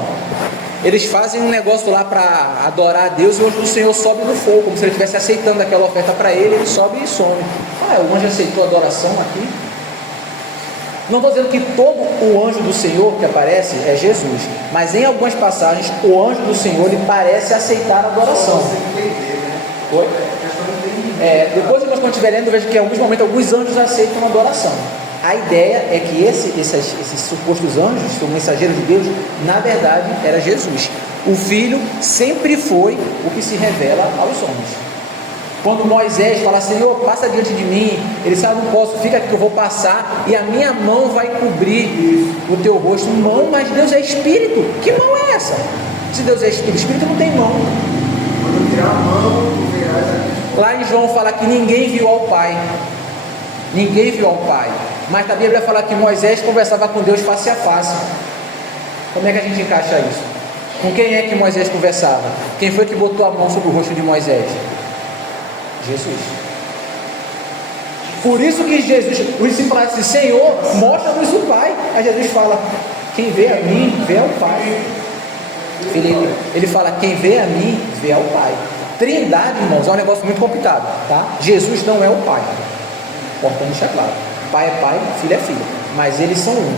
Eles fazem um negócio lá para adorar a Deus e o anjo do Senhor sobe no fogo, como se ele estivesse aceitando aquela oferta para ele, ele sobe e some. O anjo aceitou a adoração aqui. Não estou dizendo que todo o anjo do Senhor que aparece é Jesus, mas em algumas passagens o anjo do Senhor ele parece aceitar a adoração. Oi? Depois quando estiver lendo, eu vejo que em alguns momentos alguns anjos aceitam a adoração. A ideia é que esses supostos anjos, os mensageiros de Deus, na verdade era Jesus. O Filho sempre foi o que se revela aos homens. Quando Moisés fala: Senhor, passa diante de mim, ele fala: não posso, fica aqui que eu vou passar e a minha mão vai cobrir o teu rosto. Mão, mas Deus é Espírito. Que mão é essa? Se Deus é Espírito, Espírito não tem mão. Quando tirar a mão, tu verás aqui. Lá em João fala que ninguém viu ao Pai. Ninguém viu ao Pai. Mas a Bíblia fala que Moisés conversava com Deus face a face. Como é que a gente encaixa isso? Com quem é que Moisés conversava? Quem foi que botou a mão sobre o rosto de Moisés? Jesus. Por isso que Jesus, os discípulos falam assim: Senhor, mostra-nos o Pai. Aí Jesus fala: quem vê a mim, vê ao Pai. Ele fala: quem vê a mim, vê ao Pai. Trindade, irmãos, é um negócio muito complicado, tá? Jesus não é o Pai. Importante deixar claro. Pai é Pai, Filho é Filho. Mas eles são um.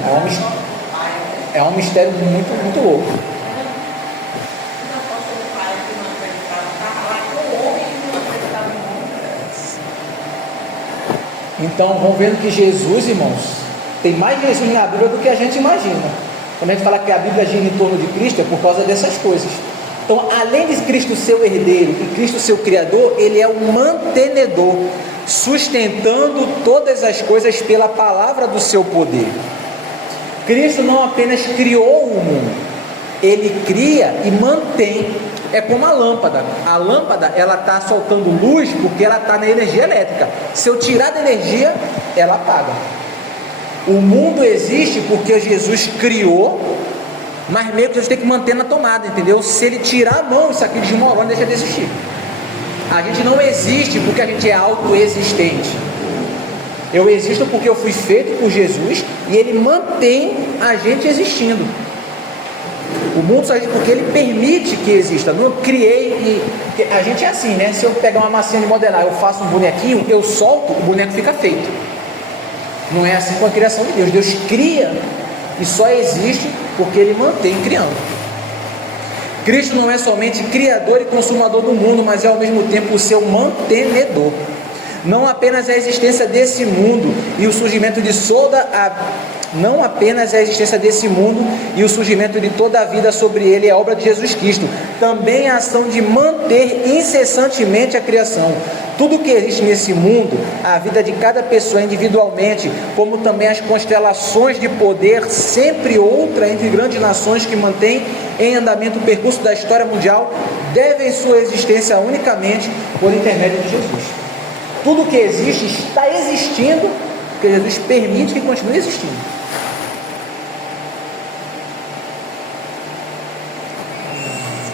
É um mistério muito, muito louco. Então, vamos vendo que Jesus, irmãos, tem mais Jesus na Bíblia do que a gente imagina. Quando a gente fala que a Bíblia gira em torno de Cristo, é por causa dessas coisas. Então, além de Cristo ser o herdeiro e Cristo ser o Criador, Ele é o mantenedor, sustentando todas as coisas pela palavra do seu poder. Cristo não apenas criou o mundo, Ele cria e mantém. É como a lâmpada. A lâmpada, ela está soltando luz porque ela está na energia elétrica. Se eu tirar da energia, ela apaga. O mundo existe porque Jesus criou, mas meio que Jesus tem que manter na tomada, entendeu? Se ele tirar a mão, isso aqui desmorona e deixa de existir. A gente não existe porque a gente é autoexistente. Eu existo porque eu fui feito por Jesus e Ele mantém a gente existindo. O mundo só existe porque Ele permite que exista. Não eu criei e... A gente é assim, né? Se eu pegar uma massinha de modelar, eu faço um bonequinho, eu solto, o boneco fica feito. Não é assim com a criação de Deus. Deus cria e só existe porque Ele mantém criando. Cristo não é somente criador e consumador do mundo, mas é ao mesmo tempo o seu mantenedor. Não apenas a existência desse mundo e o surgimento de não apenas a existência desse mundo e o surgimento de toda a vida sobre ele é obra de Jesus Cristo, também a ação de manter incessantemente a criação. Tudo que existe nesse mundo, a vida de cada pessoa individualmente, como também as constelações de poder, sempre outra entre grandes nações que mantêm em andamento o percurso da história mundial, devem sua existência unicamente por intermédio de Jesus. Tudo que existe está existindo porque Jesus permite que continue existindo.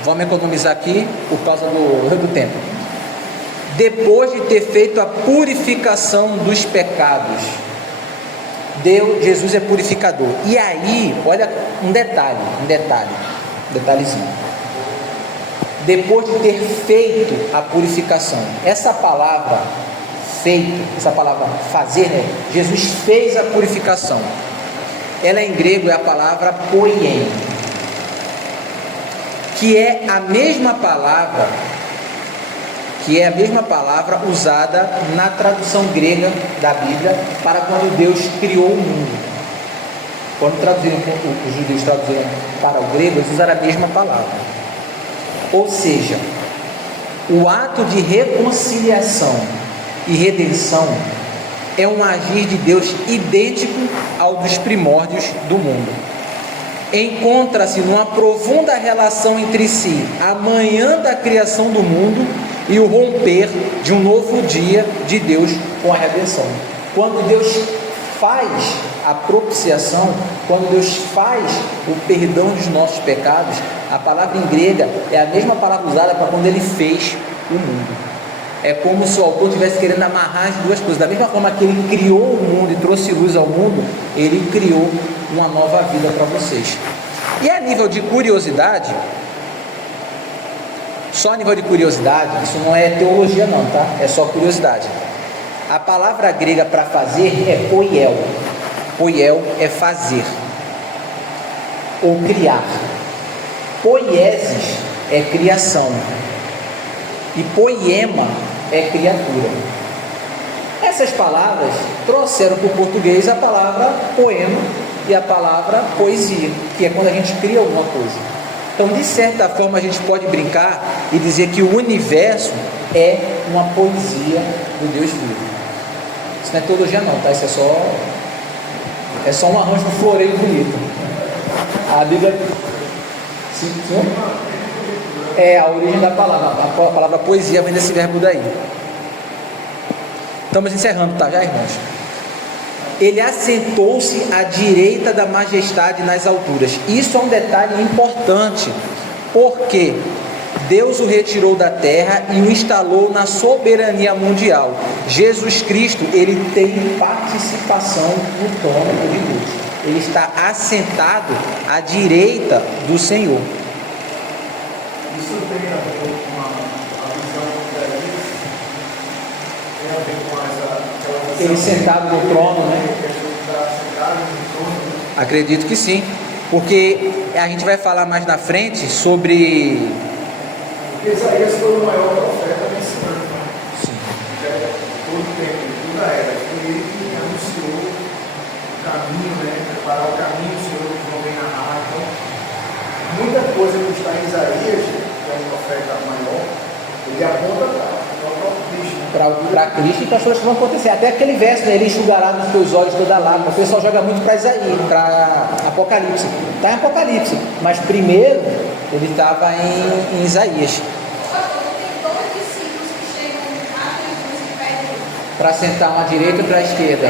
Vamos economizar aqui por causa do tempo. Depois de ter feito a purificação dos pecados, Jesus é purificador. E aí, olha um detalhezinho. Depois de ter feito a purificação, essa palavra feito, essa palavra fazer, né? Jesus fez a purificação. Ela em grego é a palavra poien, que é a mesma palavra usada na tradução grega da Bíblia para quando Deus criou o mundo. Quando os judeus traduziram para o grego, eles usaram a mesma palavra. Ou seja, o ato de reconciliação e redenção é um agir de Deus idêntico ao dos primórdios do mundo. Encontra-se numa profunda relação entre si a manhã da criação do mundo e o romper de um novo dia de Deus com a redenção. Quando Deus faz a propiciação, quando Deus faz o perdão dos nossos pecados, a palavra em grega é a mesma palavra usada para quando Ele fez o mundo. É como se o autor estivesse querendo amarrar as duas coisas. Da mesma forma que Ele criou o mundo e trouxe luz ao mundo, Ele criou uma nova vida para vocês. E a nível de curiosidade, só a nível de curiosidade, isso não é teologia não, tá? É só curiosidade. A palavra grega para fazer é poiel. Poiel é fazer ou criar. Poiesis é criação. E poiema é criatura. Essas palavras trouxeram para o português a palavra poema e a palavra poesia, que é quando a gente cria alguma coisa. Então, de certa forma, a gente pode brincar e dizer que o universo é uma poesia do Deus vivo. Isso não é teologia não, tá? Isso é só um arranjo de floreio bonito. A Bíblia... Sim? É a origem da palavra. A palavra poesia vem desse verbo daí. Estamos encerrando, tá? Já, irmãos? Ele assentou-se à direita da majestade nas alturas. Isso é um detalhe importante, porque Deus o retirou da terra e o instalou na soberania mundial. Jesus Cristo, ele tem participação no trono de Deus. Ele está assentado à direita do Senhor. Isso tem a ver com a visão de Deus, tem a ver com aquela visão. Ele sentado no trono, né? Que Jesus está sentado no trono. Acredito que sim, porque a gente vai falar mais na frente sobre... Porque Isaías foi o maior profeta messiânico, né? Sim. Todo o tempo, toda a era. Foi ele que anunciou o caminho, né? Preparar o caminho, o Senhor não vem narrar. Então, muita coisa que está em Isaías, que é um profeta maior, ele aponta para o próprio Cristo. Para Cristo e para as coisas que vão acontecer. Até aquele verso, né? Ele enxugará nos teus olhos toda lágrima. O pessoal joga muito para Isaías, para Apocalipse. Está em Apocalipse, mas primeiro ele estava em Isaías. Para sentar uma à direita e outra à esquerda.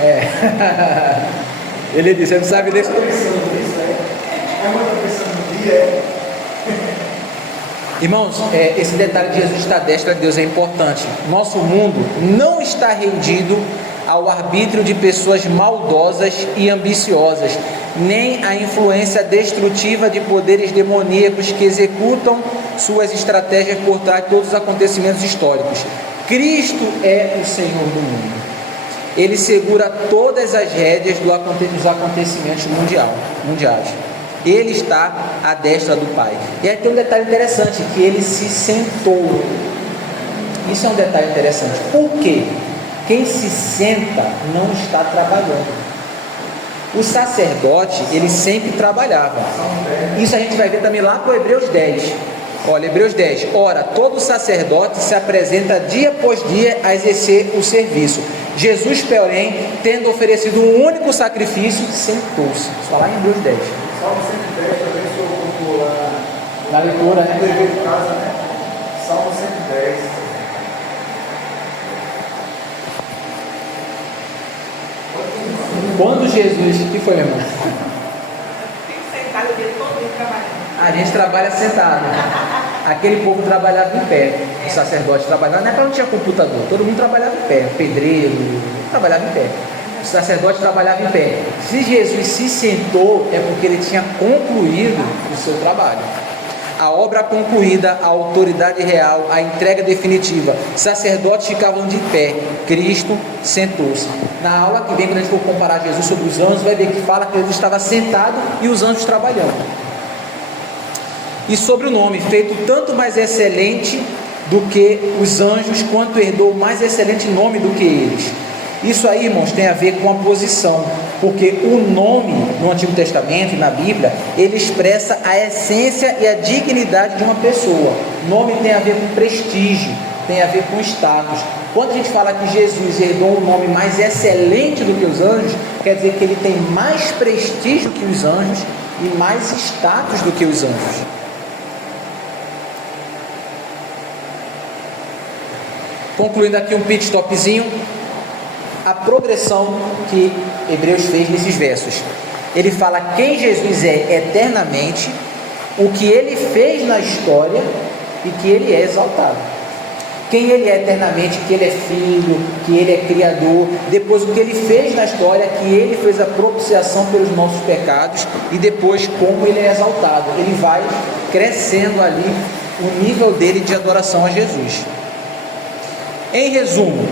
É. Ele disse, você não sabe desse. É muito pensando no dia. Irmãos, esse detalhe de Jesus estar à destra de Deus é importante. Nosso mundo não está rendido ao arbítrio de pessoas maldosas e ambiciosas, nem à influência destrutiva de poderes demoníacos que executam suas estratégias por trás de todos os acontecimentos históricos. Cristo é o Senhor do mundo. Ele segura todas as rédeas dos acontecimentos mundiais. Ele está à destra do Pai. E aí tem um detalhe interessante, que ele se sentou. Isso é um detalhe interessante. Por quê? Quem se senta não está trabalhando. O sacerdote, ele sempre trabalhava. Isso a gente vai ver também lá para o Hebreus 10. Olha, Hebreus 10. Ora, todo sacerdote se apresenta dia após dia a exercer o serviço. Jesus, porém, tendo oferecido um único sacrifício, sentou-se. Só lá em Hebreus 10. Salmo 110 também, se eu compor lá Na leitura, no né? dever de casa, né? Salmo 110. Quando Jesus... O que foi, meu irmão? Fico sentado o dia todo trabalhando. A gente trabalha sentado. Aquele povo trabalhava em pé. O sacerdote trabalhava, não é para não tinha computador. Todo mundo trabalhava em pé. O pedreiro trabalhava em pé. O sacerdote trabalhava em pé. Se Jesus se sentou, é porque ele tinha concluído o seu trabalho. A obra concluída, a autoridade real, a entrega definitiva. Sacerdotes ficavam de pé, Cristo sentou-se. Na aula que vem, quando a gente for comparar Jesus sobre os anjos, vai ver que fala que Jesus estava sentado e os anjos trabalhando. E sobre o nome, feito tanto mais excelente do que os anjos, quanto herdou mais excelente nome do que eles. Isso aí, irmãos, tem a ver com a posição, porque o nome no Antigo Testamento e na Bíblia, ele expressa a essência e a dignidade de uma pessoa. Nome tem a ver com prestígio, tem a ver com status. Quando a gente fala que Jesus herdou um nome mais excelente do que os anjos, quer dizer que ele tem mais prestígio que os anjos e mais status do que os anjos. Concluindo aqui um pit stopzinho, a progressão que Hebreus fez nesses versos. Ele fala quem Jesus é eternamente, o que ele fez na história e que ele é exaltado. Quem ele é eternamente, que ele é filho, que ele é criador, depois o que ele fez na história, que ele fez a propiciação pelos nossos pecados, e depois como ele é exaltado. Ele vai crescendo ali o nível dele de adoração a Jesus. Em resumo,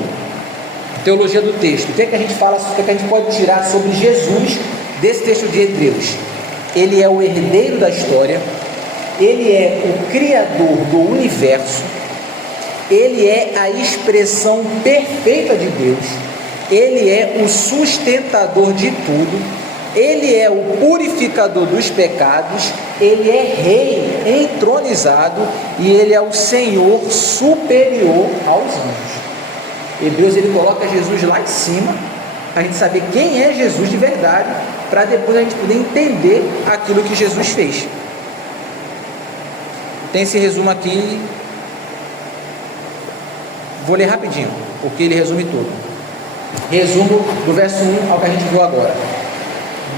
teologia do texto. O que é que a gente fala, o que é que a gente pode tirar sobre Jesus desse texto de Hebreus? Ele é o herdeiro da história, ele é o criador do universo, ele é a expressão perfeita de Deus, ele é o sustentador de tudo, ele é o purificador dos pecados, ele é rei entronizado e ele é o Senhor superior aos anjos. Hebreus, ele coloca Jesus lá em cima, para a gente saber quem é Jesus de verdade, para depois a gente poder entender aquilo que Jesus fez. Tem esse resumo aqui, vou ler rapidinho, porque ele resume tudo. Resumo do verso 1 ao que a gente viu agora.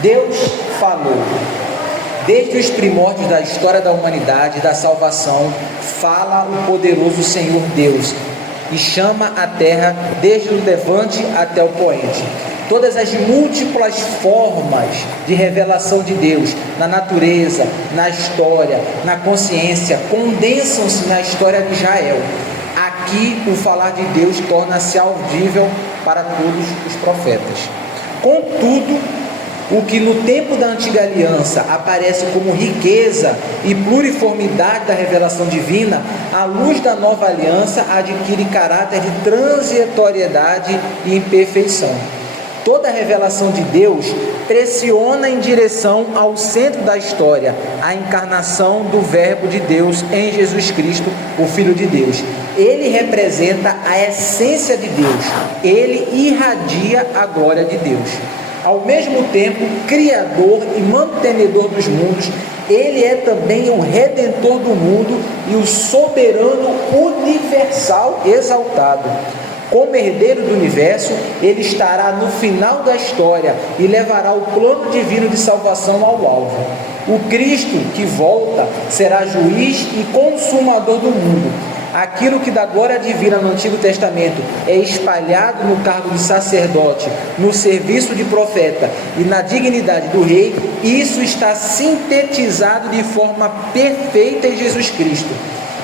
Deus falou, Desde os primórdios da história da humanidade e da salvação, fala o poderoso Senhor Deus e chama a terra desde o levante até o poente. Todas as múltiplas formas de revelação de Deus na natureza, na história, na consciência, condensam-se na história de Israel. Aqui o falar de Deus torna-se audível para todos os profetas. Contudo, o que no tempo da antiga aliança aparece como riqueza e pluriformidade da revelação divina, à luz da nova aliança adquire caráter de transitoriedade e imperfeição. Toda a revelação de Deus pressiona em direção ao centro da história, a encarnação do Verbo de Deus em Jesus Cristo, o Filho de Deus. Ele representa a essência de Deus, ele irradia a glória de Deus. Ao mesmo tempo, Criador e mantenedor dos mundos, ele é também o Redentor do mundo e o soberano universal exaltado. Como herdeiro do universo, ele estará no final da história e levará o plano divino de salvação ao alvo. O Cristo que volta será juiz e consumador do mundo. Aquilo que da glória divina no Antigo Testamento é espalhado no cargo de sacerdote, no serviço de profeta e na dignidade do rei, isso está sintetizado de forma perfeita em Jesus Cristo.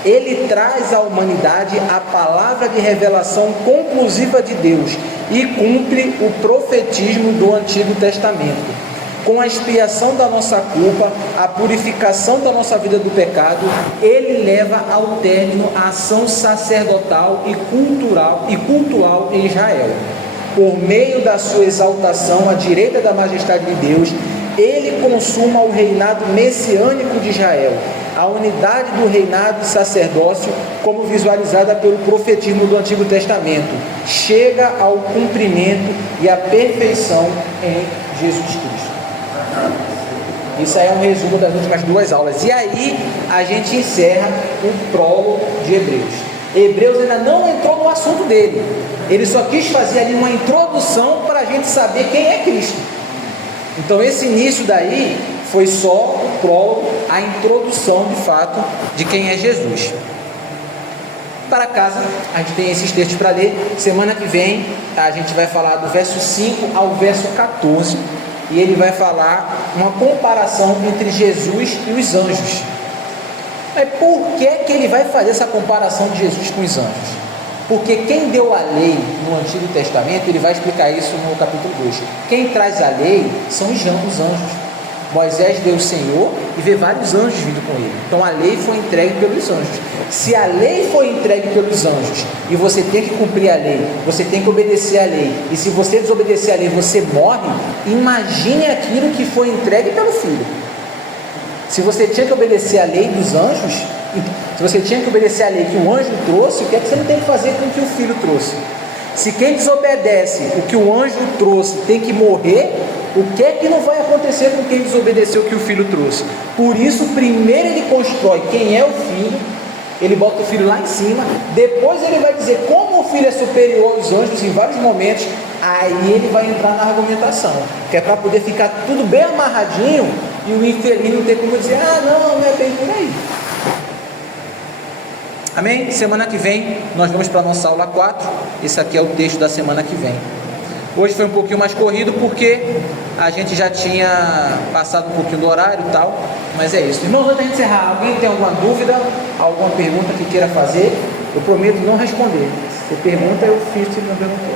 Ele traz à humanidade a palavra de revelação conclusiva de Deus e cumpre o profetismo do Antigo Testamento. Com a expiação da nossa culpa, a purificação da nossa vida do pecado, ele leva ao término a ação sacerdotal e cultural em Israel. Por meio da sua exaltação à direita da majestade de Deus, ele consuma o reinado messiânico de Israel, a unidade do reinado e sacerdócio, como visualizada pelo profetismo do Antigo Testamento, chega ao cumprimento e à perfeição em Jesus Cristo. Isso aí é um resumo das últimas duas aulas. E aí a gente encerra o prólogo de Hebreus. Hebreus ainda não entrou no assunto dele. Ele só quis fazer ali uma introdução para a gente saber quem é Cristo. Então esse início daí foi só o prólogo, a introdução de fato de quem é Jesus. Para casa, a gente tem esses textos para ler. Semana que vem a gente vai falar do verso 5 ao verso 14. E ele vai falar uma comparação entre Jesus e os anjos. Mas por que ele vai fazer essa comparação de Jesus com os anjos? Porque quem deu a lei no Antigo Testamento, ele vai explicar isso no capítulo 2. Quem traz a lei são os anjos. Moisés vê o Senhor e vê vários anjos vindo com ele. Então a lei foi entregue pelos anjos. Se a lei foi entregue pelos anjos e você tem que cumprir a lei, você tem que obedecer a lei, e se você desobedecer a lei você morre, imagine aquilo que foi entregue pelo Filho. Se você tinha que obedecer a lei dos anjos, se você tinha que obedecer a lei que o anjo trouxe, o que é que você não tem que fazer com o que o Filho trouxe? Se quem desobedece o que o anjo trouxe tem que morrer, o que é que não vai acontecer com quem desobedeceu o que o Filho trouxe? Por isso, primeiro ele constrói quem é o Filho, ele bota o Filho lá em cima, depois ele vai dizer como o Filho é superior aos anjos em vários momentos, aí ele vai entrar na argumentação, que é para poder ficar tudo bem amarradinho e o infeliz não ter como dizer, não é bem por aí. Amém? Semana que vem nós vamos para a nossa aula 4, esse aqui é o texto da semana que vem. Hoje foi um pouquinho mais corrido porque a gente já tinha passado um pouquinho do horário e tal, mas é isso. Irmãos, antes de encerrar, alguém tem alguma dúvida, alguma pergunta que queira fazer? Eu prometo não responder. Se pergunta, eu fiz se não perguntou.